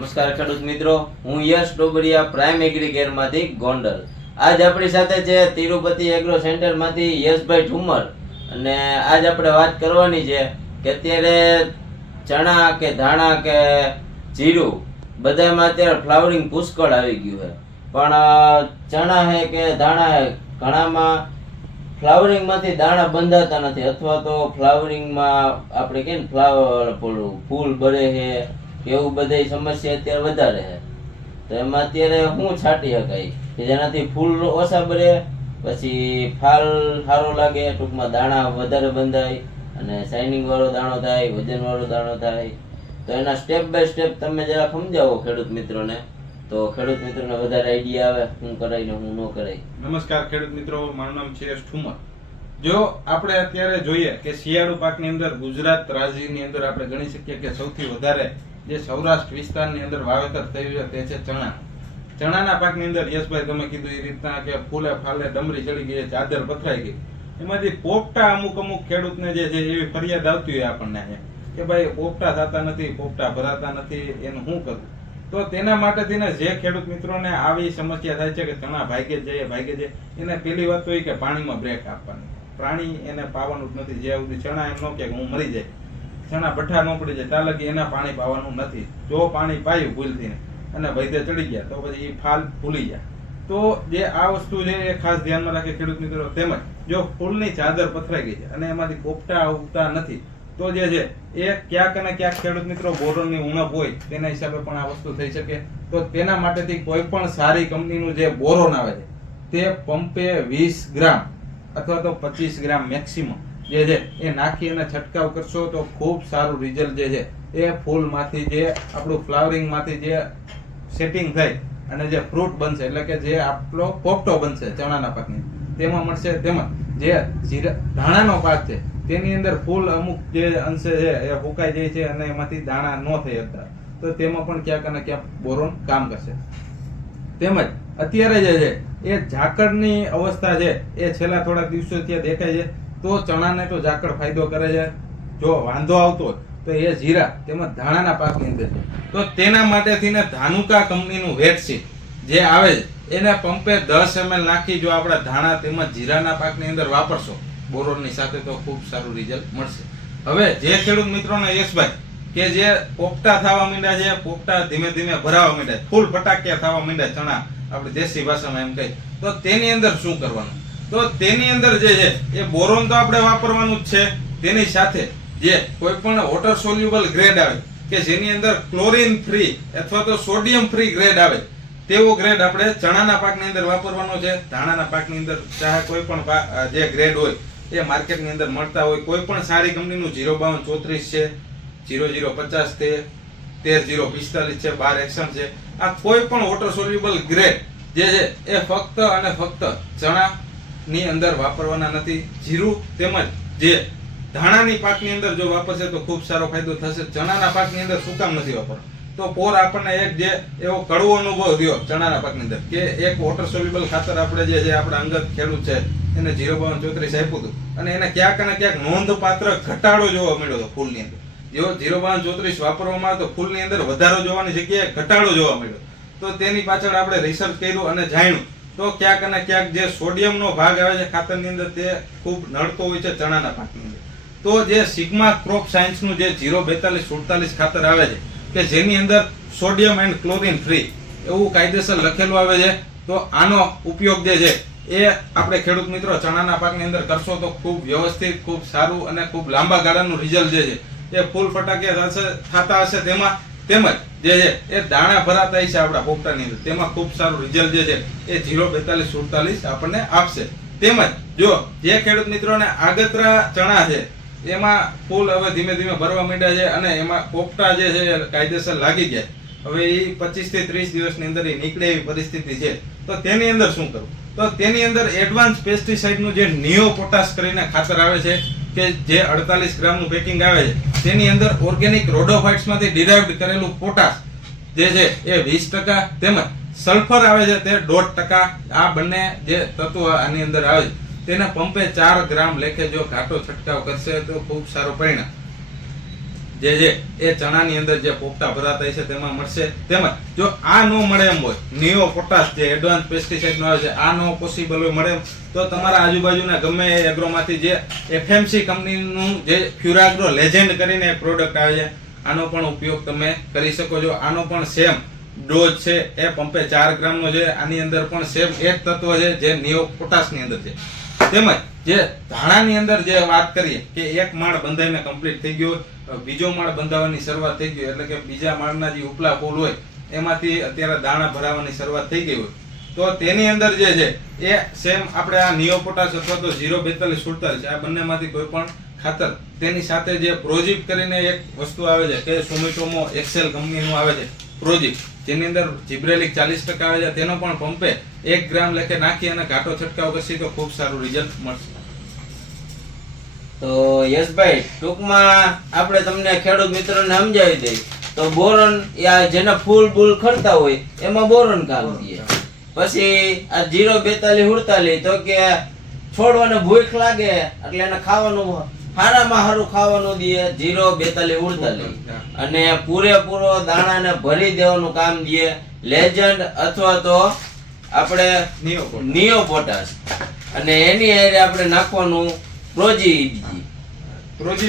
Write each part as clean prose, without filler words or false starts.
નમસ્કાર ખેડૂત મિત્રો, હું યશ ડોબરિયા પ્રાઇમ એગ્રીકેર માંથી ગોંડલ. આજ આપણી સાથે છે તિરુપતિ એગ્રો સેન્ટર માંથી યશભાઈ ઠુમર, અને આજ આપણે વાત કરવાની છે કે અત્યારે ચણા કે ધાણા કે જીરું બધામાં અત્યારે ફ્લાવરિંગ પુષ્કળ આવી ગયું છે, પણ ચણા હે કે ધાણા હે ઘણામાં ફ્લાવરિંગ માંથી દાણા બંધાતા નથી, અથવા તો ફ્લાવરિંગમાં આપણે કે ફૂલ બરે છે એવું બધી સમસ્યા અત્યારે વધારે છે. તો એમાં અત્યારે શું છાંટી શકાય કે જેનાથી ફૂલ ઓછા બરે, પછી ફાલ સારો લાગે, ટૂંકમાં દાણા વધારે બંધાય અને શાઇનિંગ વાળો દાણો થાય, વજન વાળો દાણો થાય. તો એના સ્ટેપ બાય સ્ટેપ તમે જરા સમજાવો ખેડૂત મિત્રોને, તો ખેડૂત મિત્રોને વધારે આઈડિયા આવે શું કરાય ને શું ન કરાય. નમસ્કાર ખેડૂત મિત્રો, મારું નામ છે યશ ઠુમર. જો આપણે અત્યારે જોઈએ કે શિયાળુ પાકની અંદર ગુજરાત રાજ્યની અંદર આપણે ગણી શકીએ કે સૌથી વધારે જે સૌરાષ્ટ્ર વિસ્તારની અંદર વાવેતર થયું છે તે છે ચણા. ચણાના પાકની અંદર યશભાઈ તમે કીધું એ રીતના કે ફૂલે ફાલે ડમરી ચડી ગઈ, ચાદર પથરાઈ ગઈ, એમાંથી પોપટા અમુક ખેડૂતને જે છે એવી ફરિયાદ આવતી હોય આપણને કે ભાઈ પોપટા થતા નથી, પોપટા ભરાતા નથી, એનું શું કરવું. તો તેના માટેથી જે ખેડૂત મિત્રોને આવી સમસ્યા થાય છે કે ચણા ભાગે જાય, એને પેલી વાત તો એ કે પાણીમાં બ્રેક આપવાની. પ્રાણી એને પાવાનું જ નથી, જ્યાં સુધી ચણા એમ ન કે હું મરી જાય, ચણા બઠા ન પડી જાય ત્યાં લગી એના પાણી પાવાનું નથી. જો પાણી પાયું ભૂલથી અને વૈદ્ય ચડી ગયા તો પછી એ ફાલ ફૂલી જાય. તો જે આ વસ્તુ છે એ ખાસ ધ્યાનમાં રાખે ખેડૂત મિત્રો. તેમજ જો ફૂલની ચાદર પથરાઈ ગઈ છે અને એમાંથી પોપટા ઉગતા નથી, તો જે છે એ ક્યાંક અને ક્યાંક ખેડૂત મિત્રો બોરોનની ઉણપ હોય તેના હિસાબે પણ આ વસ્તુ થઈ શકે. તો તેના માટેથી કોઈ પણ સારી કંપનીનું જે બોરોન આવે છે તે પંપે 20 ગ્રામ અથવા તો 25 ગ્રામ મેક્સિમમ જે છે એ નાખી અને છંટકાવ કરશો તો ખૂબ સારું રિઝલ્ટ જે છે એ ફૂલમાંથી જે આપણું ફ્લાવરિંગમાંથી જે સેટિંગ થાય અને જે ફ્રૂટ બનશે, એટલે કે જે આપણો પોપટો બનશે ચણાના પાકની તેમાં મળશે. તેમજ જે ધાણાનો પાક છે તેની અંદર ફૂલ અમુક જે અંશે છે એ ફૂંકાઈ જાય છે અને એમાંથી દાણા ન થઈ શકતા, તો તેમાં પણ ક્યાંક અને ક્યાંક બોરોન કામ કરશે. તેમજ અત્યારે જે છે એ ઝાકળની અવસ્થા છે એ છેલ્લા થોડા દિવસોથી દેખાય છે, તો ચણાને તો ઝાકળ ફાયદો કરે છે. જો વાંધો આવતો હોય તો એ જીરા તેમજ ધાણાના પાકની અંદર છે, તો તેના માટેથી ને ધાનુકા કંપનીનું વેટસીટ જે આવે છે એને પંપે 10 ml નાખી જો આપણા ધાણા તેમજ જીરાના પાકની અંદર વાપરશો બોરોનની સાથે તો ખૂબ સારું રિઝલ્ટ મળશે. હવે જે ખેડૂત મિત્રોને યશભાઈ કે જે પોપટા થવા માંડ્યા છે, પોપટા ધીમે ધીમે ભરાવા માંડ્યા, ફૂલ ફટાકિયા થવા માંડ્યા ચણા આપણે દેશી ભાષામાં એમ કહી, તો તેની અંદર શું કરવાનું? તો તેની અંદર જે છે એ બોરોન તો આપણે વાપરવાનું જ છે, તેની સાથે જે કોઈ પણ વોટર સોલ્યુબલ ગ્રેડ આવે કે જેની અંદર ક્લોરીન ફ્રી અથવા તો સોડિયમ ફ્રી ગ્રેડ આવે તેવો ગ્રેડ આપણે ચણાના પાકની અંદર વાપરવાનો છે. ધાણાના પાકની અંદર ચાહે કોઈ પણ જે ગ્રેડ હોય એ માર્કેટની અંદર મળતા હોય, કોઈ પણ સારી કંપનીનું 05234 છે, 0050 છે, 13045 છે, 12 એક્શન છે, આ કોઈ પણ વોટર સોલ્યુબલ ગ્રેડ જે છે એ ફક્ત અને ફક્ત ચણા ની અંદર વાપરવાના નથી. જીરું તેમજ જે ધાણાની પાકની અંદર જો વાપરશે તો ખૂબ સારો ફાયદો થશે. ચણાના પાકની અંદર શું કામ નથી વાપરવું? તો પોર આપણને એક જે એવો કડવો અનુભવ થયો ચણાના પાકની અંદર કે એક વોટર સોલ્યુબલ ખાતર આપણે જે છે આપણા અંગત ખેડૂત છે એને 05234 આપ્યું હતું અને એને ક્યાંક અને ક્યાંક નોંધપાત્ર ઘટાડો જોવા મળ્યો હતો ફૂલની અંદર. જો 05234 વાપરવામાં આવે તો ફૂલની અંદર વધારો જોવાની જગ્યાએ ઘટાડો જોવા મળ્યો. તો તેની પાછળ આપણે રિસર્ચ કર્યું અને જાણ્યું તો ક્યાંક અને ક્યાંક જે સોડિયમનો ભાગ આવે છે ખાતરની અંદર તે ખૂબ નડતો હોય છે ચણાના પાકની અંદર. તો જે સિગ્મા ક્રોપ સાયન્સનું જે 04247 ખાતર આવે છે કે જેની અંદર સોડિયમ એન્ડ ક્લોરીન ફ્રી એવું કાયદેસર લખેલું આવે છે, તો આનો ઉપયોગ જે છે એ આપણે ખેડૂત મિત્રો ચણાના પાકની અંદર કરશો તો ખૂબ વ્યવસ્થિત, ખૂબ સારું અને ખૂબ લાંબા ગાળાનું રિઝલ્ટ જે છે એ ફૂલ ફટાકિયા થતા હશે. તેમાં તેમજ જે છે એ દાણા ભરાતા હશે આપણા પોપટાની અંદર, તેમાં ખૂબ સારું રિઝલ્ટ જે છે એ 04247 આપણને આપશે. તેમજ જો જે ખેડૂત મિત્રોને આગતરા ચણા છે એમાં ફૂલ હવે ધીમે ધીમે ભરવા માંડ્યા છે અને એમાં પોપટા જે છે કાયદેસર લાગી ગયા, હવે એ 25 થી 30 દિવસની અંદર નીકળે એવી પરિસ્થિતિ છે, તો તેની અંદર શું કરવું? તો તેની અંદર એડવાન્સ પેસ્ટિસાઇડનું જે નિયો પોટાશ કરીને ખાતર આવે છે કે જે 48 ગ્રામનું પેકિંગ આવે છે, તેની અંદર ઓર્ગેનિક રોડોફાઇટ્સમાંથી ડિરાઇવ્ડ કરેલું પોટાશ જે છે એ 20% તેમજ સલ્ફર આવે છે તે 1.5%, આ બંને જે તત્વો આની અંદર આવે છે તેને પંપે 4 ગ્રામ લેખે જો ઘાટો છંટકાવ કરશે તો ખૂબ સારું પરિણામ. જે છે એ ચણાની અંદર જે પોપટા ભરાતા હોય છે તેમાં મળશે. તેમજ જો આ ન મળે એમ હોય, નિયો પોટાશ જે એડવાન્સ પેસ્ટિસાઇડ નો આવે છે, આ નો પોસિબલ હોય મળે એમ, તો તમારા આજુબાજુના ગમે એ એગ્રોમાંથી જે FMC કંપનીનું જે ફ્યુરાગ્રો લેજેન્ડ કરીને એક પ્રોડક્ટ આવે છે, આનો પણ ઉપયોગ તમે કરી શકો છો. આનો પણ સેમ ડોઝ છે, એ પંપે 4 ગ્રામનો છે. આની અંદર પણ સેમ એક તત્વ છે જે નિયો પોટાશની અંદર છે. તેમજ જે ધાણાની અંદર જે વાત કરીએ કે એક માળ બંધાઈને કમ્પ્લીટ થઈ ગયો, બીજો માળ બંધાવવાની શરૂઆત થઈ ગઈ, એટલે કે બીજા માળના જે ઉપલા ફૂલ હોય એમાંથી અત્યારે દાણા ભરાવાની શરૂઆત થઈ ગઈ હોય, તો તેની અંદર જે છે એ સેમ આપણે આ નિયો પોટાશ અથવા તો 04247 છે, આ બંનેમાંથી કોઈ પણ ખાતર તેની સાથે જે પ્રોજીપ કરીને એક વસ્તુ આવે છે કે સુમિટોમો એક્સેલ કંપનીનું આવે છે પ્રોજીપ, જેની અંદર જીબ્રેલિક 40% આવે છે, તેનો પણ પંપે 1 ગ્રામ લેખે નાખી અને ઘાટો છંટકાવ કરશી તો ખૂબ સારું રિઝલ્ટ મળશે. તો યશભાઈ, ટૂંકમાં આપણે તમને ખેડૂત મિત્રોને સમજાવી દઈએ તો બોરોન જેના ફૂલ બુલ ખરતા હોય એમાં બોરોન કામ દે. પછી આ 04247 તો કે છોડવાને ભૂખ લાગે એટલે એને ખાવાનું હારામાં હારું ખાવાનું દે 04248, અને પૂરેપૂરો દાણાને ભરી દેવાનું કામ દે લેજન્ડ અથવા તો આપણે નિયો પોટાશ, અને એની હારે આપણે નાખવાનું પ્રોજી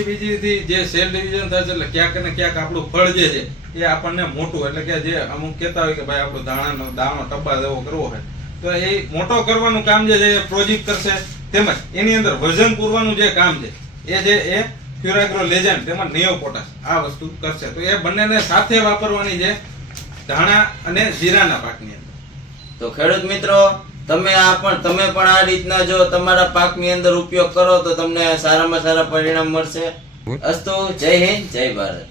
બીજીથી જે સેલ ડિવિઝન થાય છે એટલે ક્યાંક ને ક્યાંક આપણું ફળ જે છે એ આપણને મોટું, એટલે કે જે અમુક કહેતા હોય કે ભાઈ આપણો દાણો ટબ્બા જેવો કરવો હોય તો એ મોટો કરવાનું કામ જે છે એ પ્રોજીપ કરશે. તેમજ એની અંદર વજન પૂરવાનું જે કામ છે એ જે એ ફ્યુરાગ્રો લેજન્ડ તેમજ નિયો પોટાશ આ વસ્તુ કરશે. તો એ બંનેને સાથે વાપરવાની છે ધાણા અને જીરાના પાકની અંદર. તો ખેડૂત મિત્રો, તમે પણ આ રીતના જો તમારા પાકની અંદર ઉપયોગ કરો તો તમને સારામાં સારા પરિણામ મળશે. અસ્તુ, જય હિન્દ, જય ભારત.